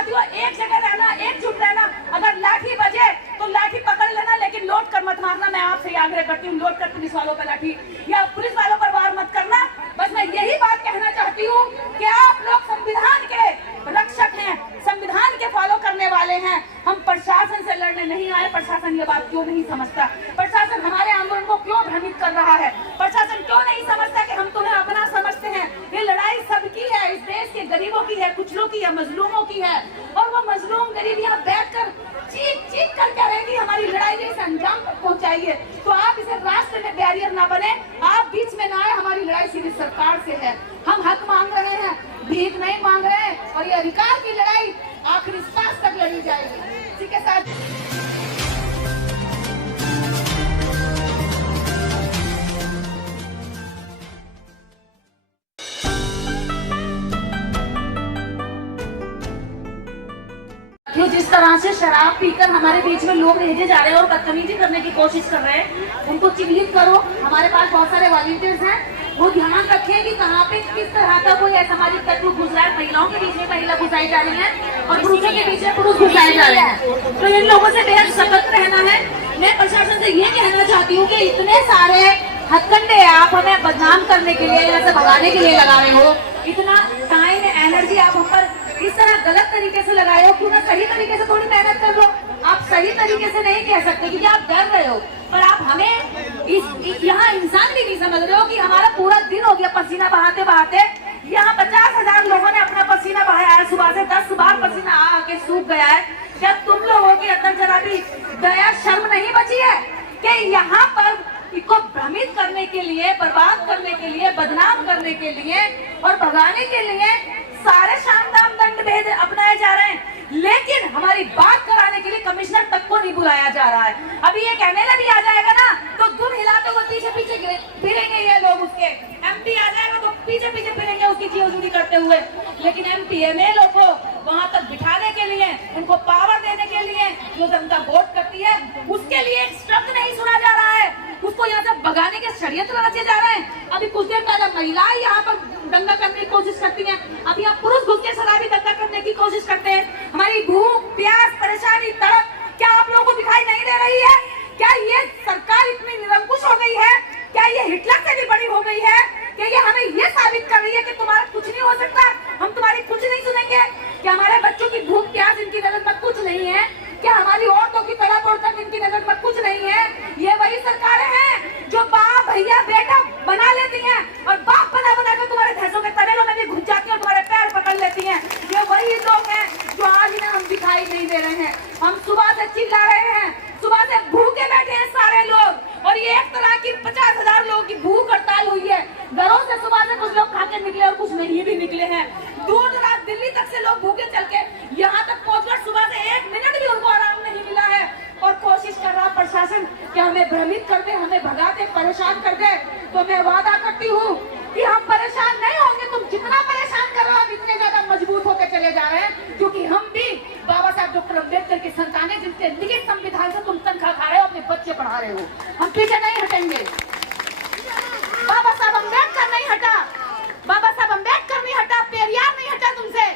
साथियों, एक जगह रहना, एकजुट रहना। अगर लाठी बजे तो लाठी पकड़ लेना, लेकिन लौट कर मत मारना। मैं आपसे आग्रह करती हूँ, लौट कर पुलिस वालों पर लाठी या पुलिस वालों पर वार मत करना। बस मैं यही बात कहना चाहती हूँ कि आप लोग संविधान के रक्षक हैं, संविधान के फॉलो करने वाले हैं। हम प्रशासन से लड़ने नहीं आए। प्रशासन ये बात क्यों नहीं समझता? प्रशासन हमारे आंदोलन को क्यों भ्रमित कर रहा है? प्रशासन क्यों नहीं समझता कि हम तुम्हें अपना समझते हैं? ये लड़ाई सबकी है, इस देश के गरीबों की है, कुचलों की है, मजलूमों की है। और वो मजलूम गरीब यहाँ बैठकर चीख कर कह रहे कि हमारी लड़ाई जैसे अंजाम तक पहुंचाइए। तो आप इसे रास्ते में बैरियर ना बने, आप बीच में ना आए। हमारी लड़ाई सीधी सरकार से है। हम हक मांग रहे हैं, भीख नहीं मांग रहे हैं। और ये अधिकार की लड़ाई आखिरी सांस तक लड़ी जाएगी। इसी के साथ जिस तरह से शराब पीकर हमारे बीच में लोग भेजे जा रहे हैं और बदतमीजी करने की कोशिश कर रहे हैं, उनको चिन्हित करो। हमारे पास बहुत सारे वॉलंटियर्स हैं, वो ध्यान रखें कि कहाँ पे किस तरह का कोई असामाजिक तत्व घुस रहा है। महिलाओं के बीच में महिला घुसाई जा रही है और पुरुषों के बीच में पुरुष घुसाए जा रहे हैं। तो इन लोगों से बेहद सतर्क रहना है। मैं प्रशासन से ये कहना चाहती हूँ कि इतने सारे हथकंडे आप हमें बदनाम करने के लिए, यहाँ से भगाने के लिए लगा रहे हो, इतना टाइम एनर्जी आप हम पर इस तरह गलत तरीके से लगाए हो। क्यों ना सही तरीके से थोड़ी मेहनत कर लो। आप सही तरीके से नहीं कह सकते क्योंकि आप डर रहे हो, पर आप हमें यहाँ इंसान भी नहीं समझ रहे हो कि हमारा पूरा दिन हो गया पसीना बहाते बहाते। यहाँ 50,000 लोगों ने अपना पसीना बहाया है, सुबह से 10 बार पसीना आके सूख गया है। क्या तुम लोगों के अंदर जरा भी दया शर्म नहीं बची है कि यहाँ पर इसको भ्रमित करने के लिए, बर्बाद करने के लिए, बदनाम करने के लिए और भगाने के लिए सारे शानदार दंड भेद अपनाए जा रहे हैं, लेकिन हमारी बात कराने के लिए कमिश्नर तक को नहीं बुलाया जा रहा है। अभी ये एमएलए भी आ जाएगा ना तो दुम हिलाते हुए पीछे पीछे फिरेंगे ये लोग, उसके एमपी आ जाएगा तो पीछे पीछे फिरेंगे उसकी जीवजूरी करते हुए। लेकिन एमपी एमएलए को वहां तक बिठाने के लिए, उनको पावर देने के लिए जो जनता वोट करती है, उसके लिए एक शब्द नहीं सुना जा रहा है। उसको यहाँ से भगाने के षड्यंत्र रचे जा रहे हैं। अभी कुछ देर पहले महिलाएं यहाँ पर दंगा करने की कोशिश करती हैं, अभी यहाँ पुरुष घुस के शराबी दंगा करने की कोशिश करते हैं। हमारी भूख, प्यास, परेशानी, तड़प क्या आप लोगों को दिखाई नहीं दे रही है? क्या ये सरकार इतनी निरंकुश हो गई है? क्या ये हिटलर से भी बड़ी हो गई है? क्या ये हमें ये साबित कर रही है कि तुम्हारा कुछ नहीं हो सकता, हम तुम्हारी कुछ नहीं सुनेंगे? क्या हमारे बच्चों की भूख प्यास इनकी नजर में कुछ नहीं है? क्या हमारी औरतों की तड़प और तक इनकी नजर में कुछ नहीं है? ये वही सरकारें हैं जो बाप, भैया, बेटा बना लेती हैं और बाप बना बना के तुम्हारे भैंसों के तबेलों में भी घुस जाती हैं और तुम्हारे पैर पकड़ लेती हैं। ये वही लोग हैं जो आज इन्हें हम दिखाई नहीं दे रहे हैं। हम सुबह से चिल्ला रहे हैं, सुबह से भूखे बैठे हैं सारे लोग, और ये एक तरह की 50,000 लोगों की भूख हड़ताल हुई है। घरों से सुबह से कुछ लोग खा के निकले और कुछ नहीं भी निकले हैं। दूर दराज दिल्ली तक से लोग भूखे चल के यहाँ तक पहुंचकर सुबह से 1 मिनट भी उनको आराम नहीं मिला है। और कोशिश कर रहा प्रशासन कि हमें भ्रमित कर दे, हमें भगा दे, परेशान कर दे। तो मैं वादा करती हूँ कि हम परेशान नहीं होंगे। तुम जितना परेशान कर रहे हो हम इतने ज्यादा मजबूत होकर चले जा रहे हैं, क्योंकि हम भी बाबा साहब डॉक्टर अम्बेडकर की संतान है, जिनके लिखित संविधान से तुम तनख्वाह खा रहे हो, अपने बच्चे पढ़ा रहे हो। हम पीछे नहीं हटेंगे। बाबा साहब अम्बेडकर नहीं हटा, बाबा साहब अम्बेडकर नहीं हटा, पेरियार नहीं हटा तुमसे,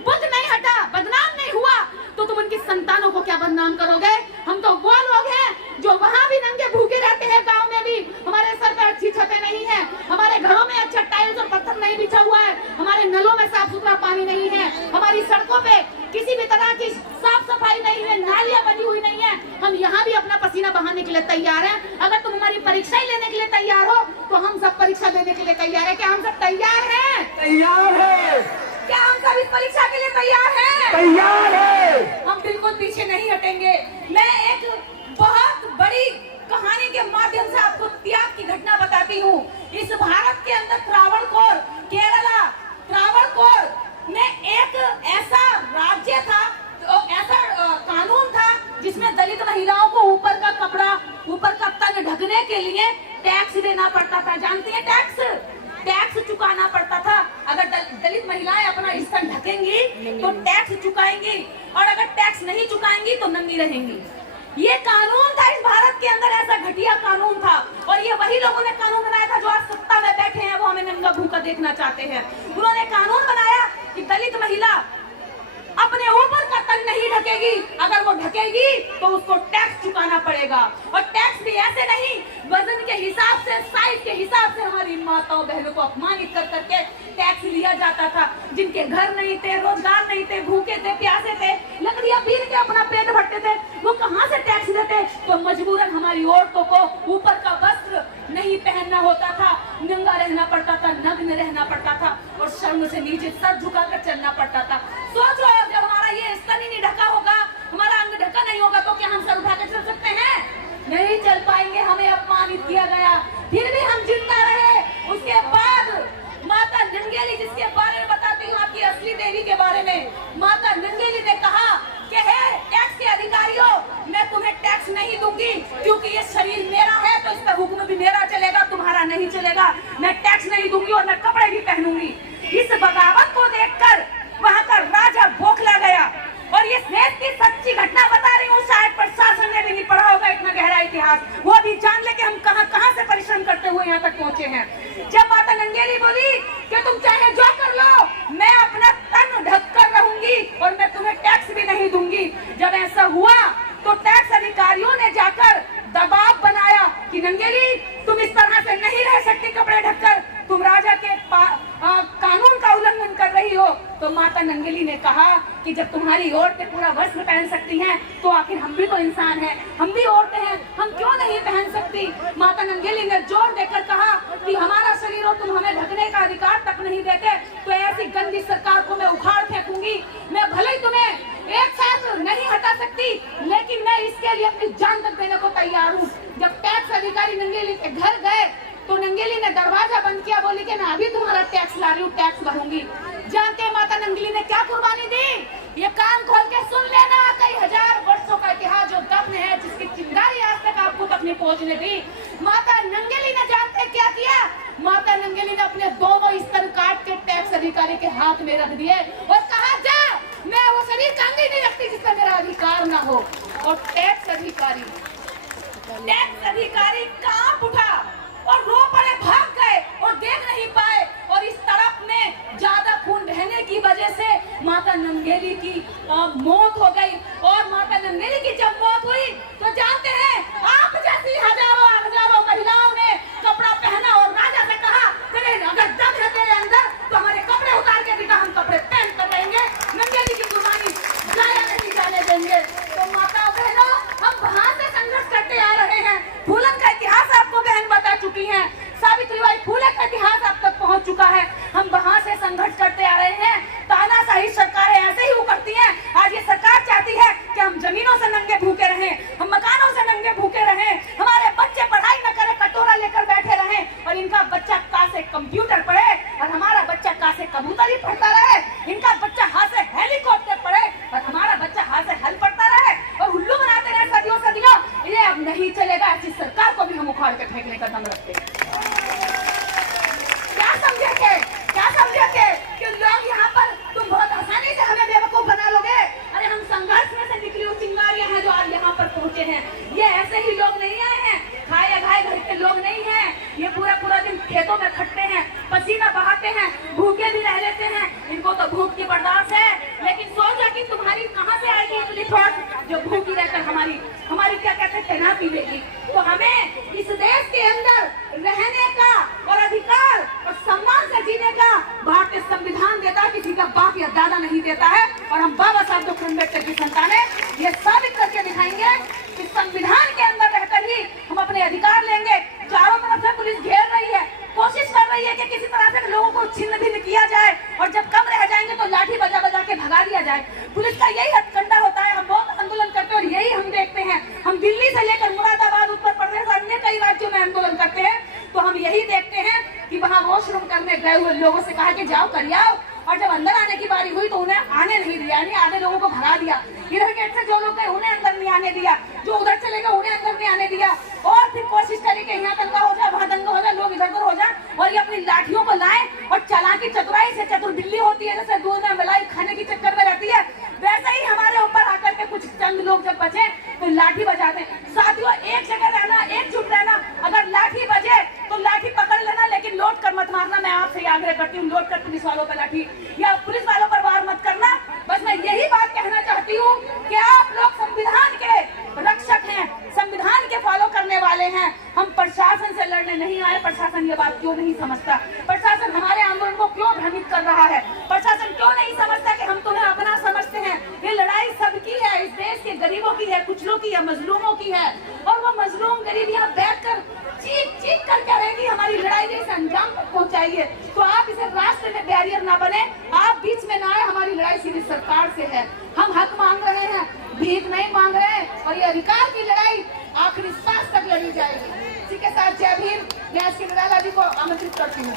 बुद्ध नहीं हटा, बदनाम नहीं हुआ, तो तुम उनकी संतानों को क्या बदनाम करोगे? हम तो वो लोग हैं जो वहाँ भी नंगे भूखे रहते हैं, गांव में भी हमारे सर पर अच्छी छतें नहीं है, हमारे घरों में अच्छा टाइल्स और पत्थर नहीं बिछा हुआ है, हमारे नलों में साफ सुथरा पानी नहीं है, हमारी सड़कों पे किसी भी तरह की साफ सफाई नहीं है, नालियां बनी हुई नहीं है। हम यहाँ भी अपना पसीना बहाने के लिए तैयार हैं। अगर तुम हमारी परीक्षा ही लेने के लिए तैयार हो तो हम सब परीक्षा देने के लिए तैयार है। क्या हम सब तैयार हैं? तैयार है। क्या हम सब इस परीक्षा के लिए तैयार हैं? तैयार है। हम बिल्कुल पीछे नहीं हटेंगे। मैं एक बहुत बड़ी कहानी के माध्यम से आपको त्याग की घटना बताती हूँ। इस भारत के अंदर त्रावणकोर, केरला, त्रावणकोर में एक ऐसा राज्य था, ऐसा कानून था जिसमें दलित महिलाओं को ऊपर का कपड़ा, ऊपर का तन ढकने के लिए टैक्स देना पड़ता था। जानती है टैक्स चुकाना पड़ता था। अगर दलित महिलाएं अपना स्तन ढकेंगी तो टैक्स चुकाएंगी, और अगर टैक्स नहीं चुकाएंगी तो नंगी रहेंगी। ये कानून था इस भारत के अंदर, ऐसा घटिया कानून था। और ये वही लोगों ने कानून बनाया था जो आज सत्ता में बैठे हैं, वो हमें नंगा भूखा देखना चाहते हैं। उन्होंने कानून बनाया कि दलित महिला अपने ऊपर ढकेगी, अगर वो ढकेगी तो उसको टैक्स चुकाना पड़ेगा। और टैक्स भी ऐसे नहीं, वजन के हिसाब से, साइज के हिसाब से हमारी माताओं बहनों को अपमानित कर करके टैक्स लिया जाता था। जिनके घर नहीं थे, रोजगार नहीं थे, भूखे थे, प्यासे थे, लकड़ियां पीन के अपना पेट भरते थे, वो कहां से टैक्स देते? तो मजबूरन हमारी औरतों को ऊपर का वस्त्र नहीं पहनना होता था, नंगा रहना पड़ता था, नग्न रहना पड़ता था और शर्म से नीचे सर झुकाकर चलना पड़ता था। सोचो, जब हमारा ये स्तन ही नहीं ढका होगा, हमारा अंग ढका नहीं होगा, तो क्या हम सर उठा कर चल सकते हैं? नहीं चल पाएंगे। हमें अपमानित किया गया, फिर भी हम जिंदा रहे। उसके बाद माता नंगेली, जिसके बारे में बताती हूँ आपकी असली देवी के बारे में, माता नंगेली ने कहा कि हे टैक्स के अधिकारियों, मैं तुम्हें टैक्स नहीं दूंगी, क्योंकि ये शरीर मेरा है तो इसका हुक्म भी मेरा चलेगा, तुम्हारा नहीं चलेगा। मैं टैक्स नहीं दूंगी और मैं कपड़े भी पहनूंगी। इस बगावत को देखकर वहां का राजा बौखला गया। और ये देश की सच्ची घटना बता रही हूँ, शायद प्रशासन ने भी नहीं पढ़ा होगा इतना गहरा इतिहास, वो भी जान ले कि हम कहां से परिश्रम करते हुए यहाँ तक पहुंचे हैं। जब माता नंगेली बोली कि तुम चाहे जो कर लो, मैं अपना तन ढक कर रहूंगी और मैं तुम्हें टैक्स भी नहीं दूंगी। जब ऐसा हुआ तो टैक्स अधिकारियों ने जाकर दबाव बनाया कि नंगेली, तुम इस तरह से नहीं रह सकती कपड़े ढककर, तुम राजा के कानून का उल्लंघन कर रही हो। तो माता नंगेली ने कहा कि जब तुम्हारी औरतें पूरा वस्त्र पहन सकती हैं, तो आखिर हम भी तो इंसान हैं, हम भी औरतें हैं, हम क्यों नहीं पहन सकती? माता नंगेली ने जोर देकर कहा कि हमारा शरीर हो, तुम हमें ढकने का अधिकार तक नहीं देते, तो ऐसी गंदी सरकार को मैं उखाड़ फेंकूंगी। मैं भले ही तुम्हें एक साथ नहीं हटा सकती, लेकिन मैं इसके लिए अपनी जान तक देने को तैयार हूँ। जब टैक्स अधिकारी नंगेली के घर गए तो नंगेली ने दरवाजा बंद किया, बोली कि मैं अभी तुम्हारा टैक्स ला रही हूँ, टैक्स भरूंगी। जानते हैं माता नंगेली ने क्या कुर्बानी दी? ये कान खोल के सुन लेना, कई हजार वर्षों का इतिहास जो दफन है, जिसकी चिंगारी आज तक आपको तक नहीं पहुंचने दी। माता नंगेली ने जानते क्या किया? माता नंगेली ने अपने दोनों स्तर काट के टैक्स अधिकारी के हाथ में रख दिए और कहा, जा, मैं वो शरीर का अंग ही नहीं रखती जिसका मेरा अधिकार ना हो। और टैक्स अधिकारी कांप उठा और रो पड़े, भाग गए और देख नहीं पाए। और इस तरफ में ज्यादा खून बहने की वजह से माता नंगेली की मौत हो गई। और माता नंगेली की जब मौत हुई तो जानते हैं, आप जैसी हजारों महिलाओं ने कपड़ा पहना और राजा से कहा, अगर दम है तेरे अंदर तो हमारे कपड़े उतार के दिखा, हम कपड़े पहन कर रहेंगे, नंगेली की कुर्बानी जाया नहीं जाने देंगे। तो माता बहनों, हम वहां से संघर्ष करते आ रहे हैं। फूलन का इतिहास आपको बहन बता चुकी है, सावित्रीबाई फूले का इतिहास आप तक पहुंच चुका है। हम वहां से संघर्ष करते आ रहे हैं। तानाशाही सरकारें ऐसे ही उकरती हैं। आज ये सरकार चाहती है कि हम जमीनों से नंगे भूखे रहें, हम मकानों से नंगे भूखे रहें, हमारे बच्चे पढ़ाई न करें, कटोरा लेकर बैठे रहें, और इनका बच्चा का से कंप्यूटर पढ़े और हमारा बच्चा का से कबूतर ही पढ़ता रहे, इनका बच्चा हाथ से हेलीकॉप्टर पढ़े और हमारा बच्चा हाथ से हल पढ़ता रहे और उल्लू बनाते रहे सदियों सदियों। ये अब नहीं चलेगा। ऐसी सरकार को भी हम उखाड़ के फेंकने का दम रखते हैं। क्या समझे कि लोग यहाँ पर तुम बहुत आसानी से हमें बेवकूफ बना लोगे? अरे हम संघर्ष में से निकली हुई चिंगारियां हैं जो आज यहाँ पर पहुंचे हैं। ये ऐसे ही लोग नहीं आए हैं, खाए खाए घर के लोग नहीं हैं। ये पूरा दिन खेतों में खटते हैं, पसीना बहाते हैं, भूखे भी रह लेते हैं। इनको तो भूख की बर्दाश्त है, लेकिन सोचा कि तुम्हारी कहाँ से आएगी इतनी फौज जो भूखी रहकर हमारी क्या कहते हैं तैनाती देगी। तो हमें इस देश के अंदर रहने का और अधिकार और सम्मान से जीने का भारतीय संविधान देता है, किसी का बाप या दादा नहीं देता है। और हम बाबा साहब डॉक्टर अम्बेडकर की संतानें ये साबित करके दिखाएंगे कि संविधान के अंदर रहकर ही हम अपने अधिकार लेंगे। चारों तरफ से पुलिस घेर रही है, कोशिश कर रही है कि किसी तरह से लोगों को छिन्न भिन्न किया जाए और जब कम रह जाएंगे तो लाठी बजा बजा के भगा दिया जाए। पुलिस का यही हथकंडा होता है। हम बहुत आंदोलन करते हैं और यही हम देखते हैं। हम दिल्ली से लेकर मुरादाबाद, उत्तर प्रदेश, अन्य कई राज्यों में आंदोलन करते हैं तो हम यही देखते हैं कि वहाँ वॉशरूम करने गए हुए लोगों से कहा कि जाओ कर आओ, और जब अंदर आने की बारी हुई तो उन्हें आने नहीं दिया, यानी आधे लोगों को भगा दिया। इधर गेट से जो लोग गए उन्हें अंदर नहीं आने दिया, जो उधर चले गए उन्हें अंदर नहीं आने दिया। और फिर कोशिश करी कि यहाँ दंगा हो जाए, वहाँ दंगा हो जाए, लोग इधर उधर हो जाए, और ये अपनी लाठियों को लाए और चालाकी चतुराई से, चतुर बिल्ली होती है जैसे दूध में मलाई खाने की चक्कर में रहती है, वैसे ही हमारे ऊपर आकर के कुछ चंद लोग जब बचे तो लाठी बजाते। साथियों, एक जगह रहना, एकजुट रहना। अगर लाठी बजे तो लाठी पकड़ लेना, लेकिन लौट कर मत मारना। मैं आपसे आग्रह करती हूँ, लौट कर पुलिस वालों पर लाठी या पुलिस वालों पर वार मत करना। बस मैं यही बात कहना चाहती हूँ कि रहा है। प्रशासन क्यों नहीं समझता कि हम तुम्हें अपना समझते हैं? ये लड़ाई सबकी है, इस देश के गरीबों की है, कुचलों की है, मजलूमों की है। और वो मजलूम गरीब यहाँ बैठकर चीख चीख कर करेगी हमारी लड़ाई जैसे अंजाम तक पहुंचाइए। तो आप इसे रास्ते में बैरियर ना बने, आप बीच में ना आए। हमारी लड़ाई सीधी सरकार से है। हम हक मांग रहे हैं, भीख नहीं मांग रहे हैं। और ये अधिकार की लड़ाई आखिरी सांस तक लड़ी जाएगी। इसी के साथ जय भीम। मैं एस के निराला जी को आमंत्रित करती हूँ।